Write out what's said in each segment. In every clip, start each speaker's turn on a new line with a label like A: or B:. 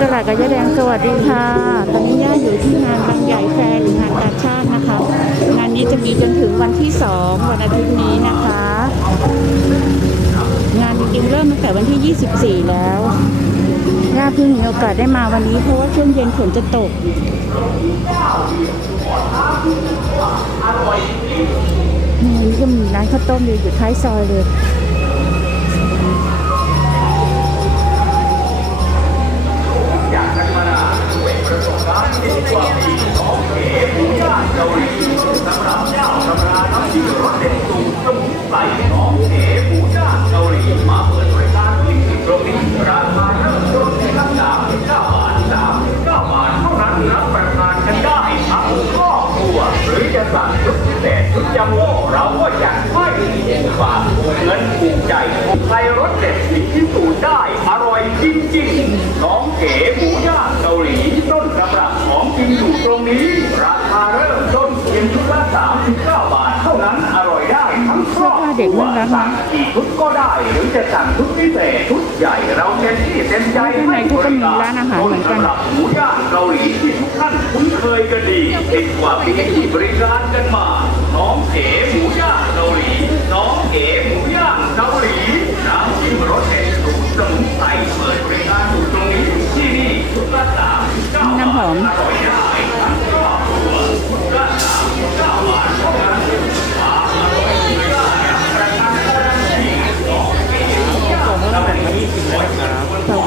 A: ตลาดกระยะแดงสวัสดีค่ะ ตอนนี้ย่าอยู่ที่งานบางใหญ่แฟร์หรืองานกาชาตินะคะ งานนี้จะมีจนถึงวันที่2วันอาทิตย์นี้นะคะ งานจริงๆเริ่มตั้งแต่วันที่ 24 แล้วย่าเพิ่งมีโอกาสได้มาวันนี้เพราะว่าช่วงเย็นฝนจะตกนี่ก็มีร้านข้าวต้มอยู่อยู่ท้ายซอยเลย
B: พิสูตรได้อร่อยจริงๆ น้องเก๋หมูย่างเกาหลีต้นตำรับของจริงอยู่ตรงนี้ ราคาเริ่มต้นเพียงชุดละ39 บาท เท่านั้นอร่อยได้ทั้งครอบค
A: เสื้อผ้าเด็ก
B: รัว
A: น่ารักนะ
B: สั่งกี่ชุดก็ได้ หรือจะสั่งชุดพิเศษชุดใหญ่เราเต็มที่เต็มใจ
A: ข้างในเขาก็มีร้านอาหารเหมือนกัน
B: ต้สำรับหมูย่างเกาหลีที่ทุกท่านคุ้นเคยกันดีติดกว่าปีที่บริการกันมา น้องเก๋หมูย่างเกาหลี น้องเก๋หมูย่างเกาหลี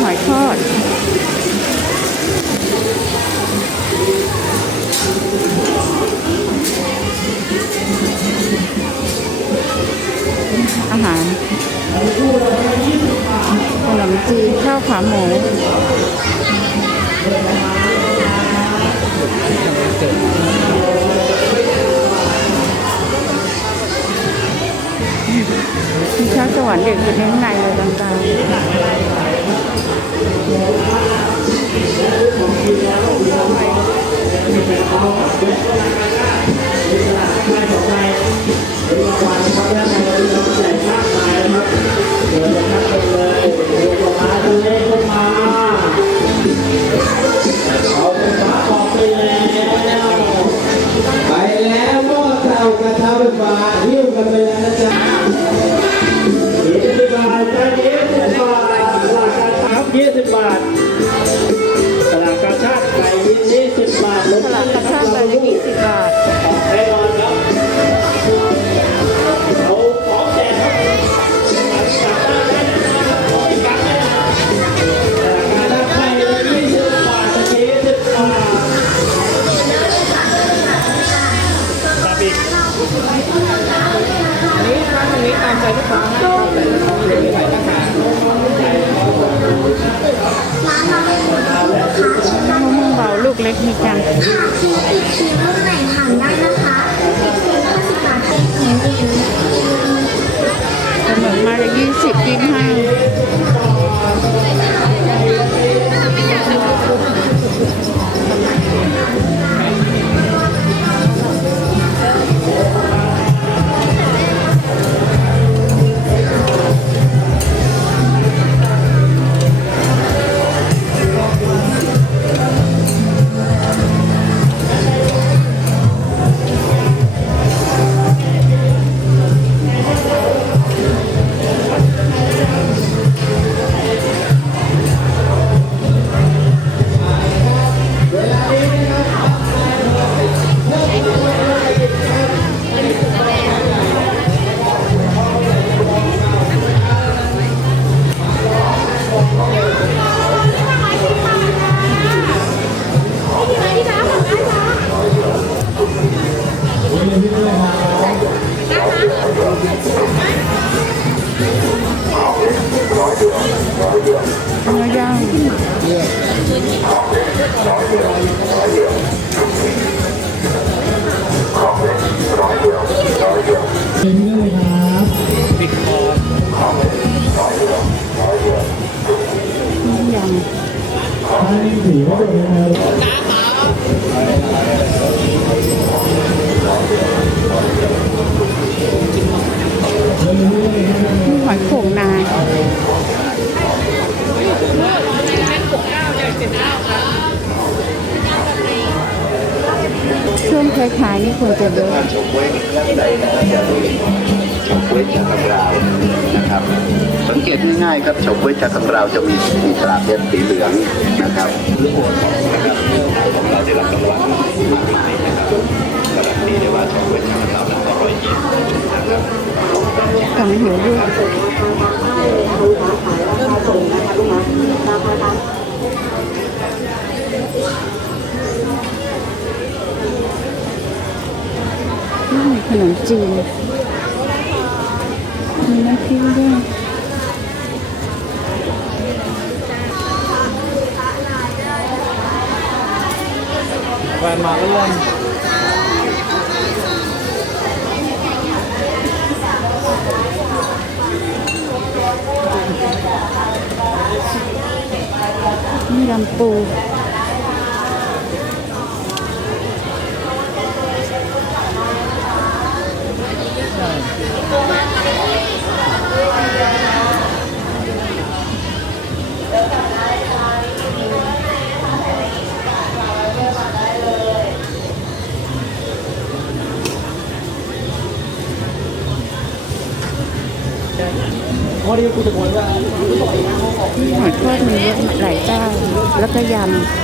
A: หอ
B: ยทอดอาหา
A: รขนมจีนข้าวขาหมูมีช้างสวรรค์เด็กอยู่ในข้างในเลยต่าง
C: ไสิ Gracias. ส่
A: ว
D: ร
A: จะเยอะ
D: ชมเว้ยใดนะอย่าลืมชมเว้ยจากกำราวนะครับ สังเกตง่ายๆครับชมเว้ยจากกำราวจะมีมีตราเพชรสีเหลืองนะครับลูกโป่งนะครับของเราได้รับรางวัลมากมายนะครับการันตีได้ว่าชมเว้ยจากกำราวนั้นอร่อยจริงนะครับ
A: กังหัวลูกนี่มี ขนมจีนมีน้ำพริกด้วย
C: แฟนมาก็เล่น
A: นี่ลำปู หอยทอดมีเยอะหลายเจ้าแล้วก็ยำ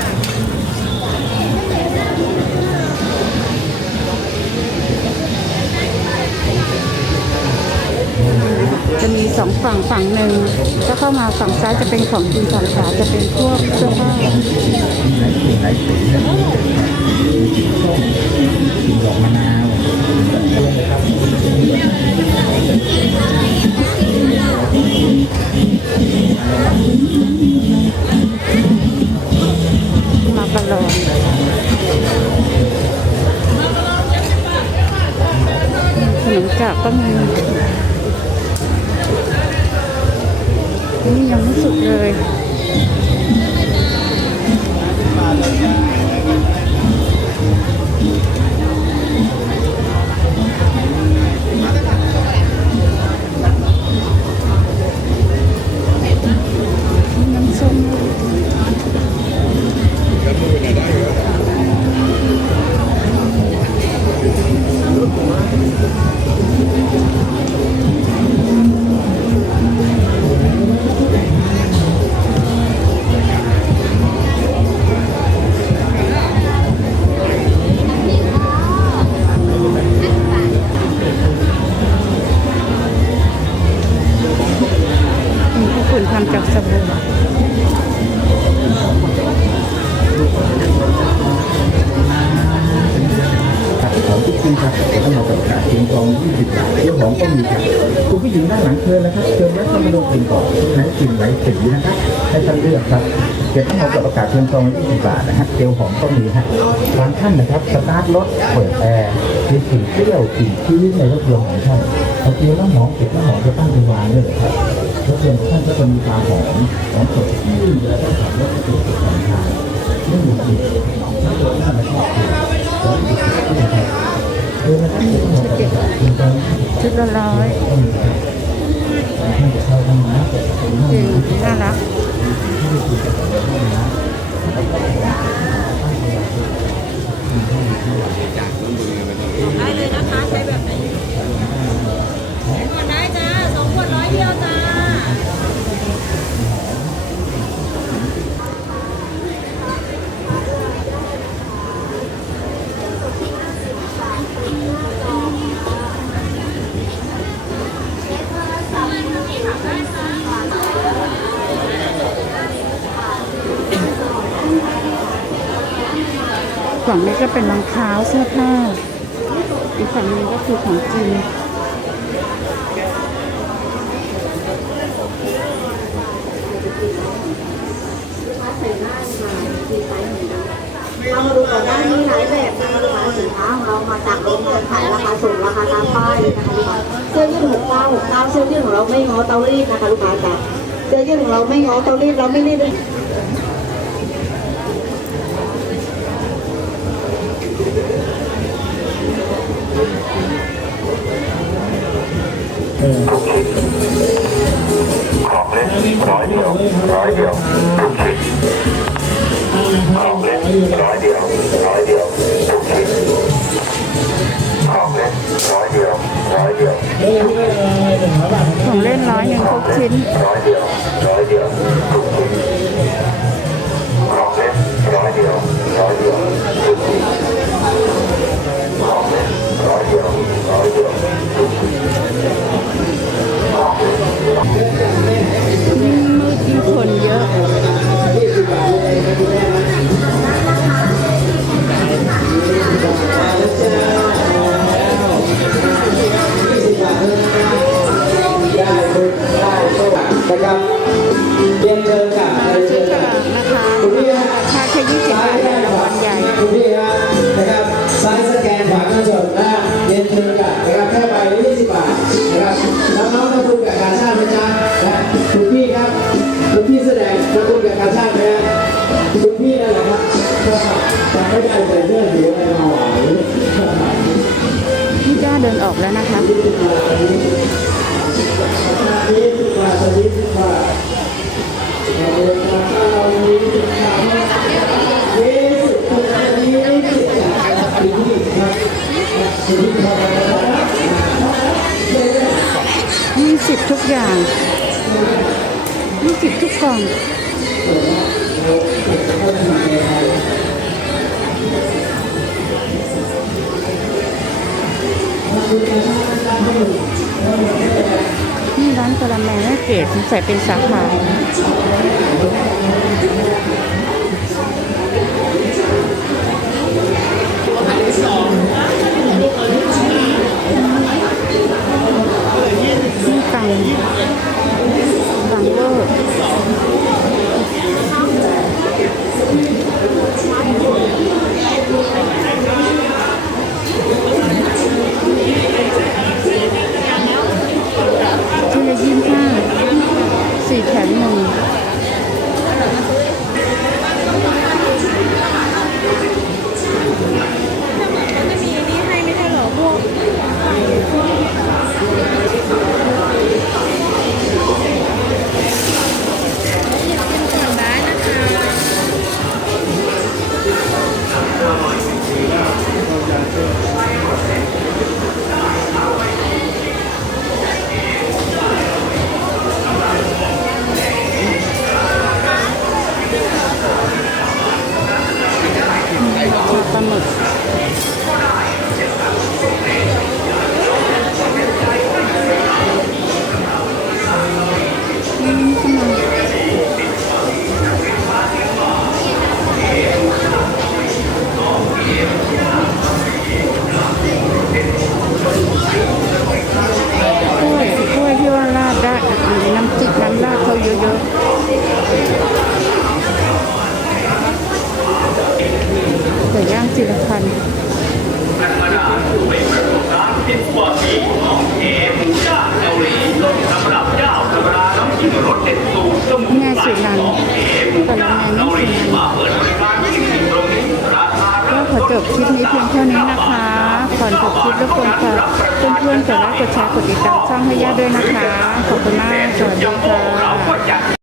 A: ฝั่งฝั่งหนึ่งถ้าเข้ามาฝั่งซ้ายจะเป็นของกินฝั่งขวาจะเป็นพวกเสื้อผ้ามาประลองขนมจากก็มี ยังไม่สุกเลย ก็
E: มีครับคุณผู้หญิงด้านหลังเชิญนะครับเชิญแวะเข้ามาดูกลิ่นก่อนไหนกลิ่นไหนสีนะครับให้ท่านเลือกครับเก็บต้องมาประกาศเพียงทอง20บบาทนะฮะเจลหอมก็มีฮะบางท่านนะครับสตาร์ทรถเปิดแอร์มีกลิ่นเปรี้ยวกลิ่นชื้นในรถยนต์ของท่านเอาเจลน้ำหอมเก็บน้ำหอมจะตั้งเป็นวางเลยครับรถยนต์ท่านก็จะมีความหอมหอมสดชื่นและต้องขับรถไปสู่จุดสัม่มีกลิ่นถ้าตัวหน้าไม่ชอบกลิ่นร้อนกลิ่นที่นะครับเออนก็น้ำหอมประกาศเพีย
A: ชุดละร้อย
E: ก็มีครับท่านจะเข้าห้องน้ำเปิดประตูห้อง
A: จริง
E: น้ำ
A: น่ารัก
F: ได้เลยนะคะ ใช้แบบไหนก่อนได้จ้าสองขวดร้อยเดียวจ้า
A: งนี้ก็เป็นรองเท้าเสื้อผ้า อีกฝั่งหนึงก็คือของจีน
G: เรามาดูก่อนหน้านี้หลายแบบนะคะลูกค้าสินค้าของเรามาจากโรงงานขายราคาสูงราคาตามป้ายนะคะลูกค้าเสื้อยืดหกเก้าหกเก้าเสื้อยืดของเราไม่ง้อเตารีดนะคะลูกค้าจ๋าเสื้อยืดของเราไม่ง้อเตารีดเราไม่รีดเลย
C: ของเล่นร้อยเดียวร้อยเดียวทุกชิ้นของเล่นร้อยเดียวร้อยเดียวทุกชิ้นของเล่นร้อยเดียวร้อยเดียว
A: ของเล่นร้อยหนึ่งทุกชิ้น
C: ร้อยเดียวร้อยเดียวทุกชิ้นของเล่นร้อยเดียวร้อยเดียวทุกชิ้นของเล่นร้อยเดียวร้อยเดียวทุก
A: แล้
C: วนะคะยี่สิบทุกอย่างยี่สิบทุ
A: กกล่อง นี่ร้านกะละแมแม่เกดใส่เป็นสาขา ปลาหมึก ก
B: ด
A: แชร์กดติดตามช่องให้ย่าด้วยนะคะ ขอบคุณมากสวัสดีค่ะ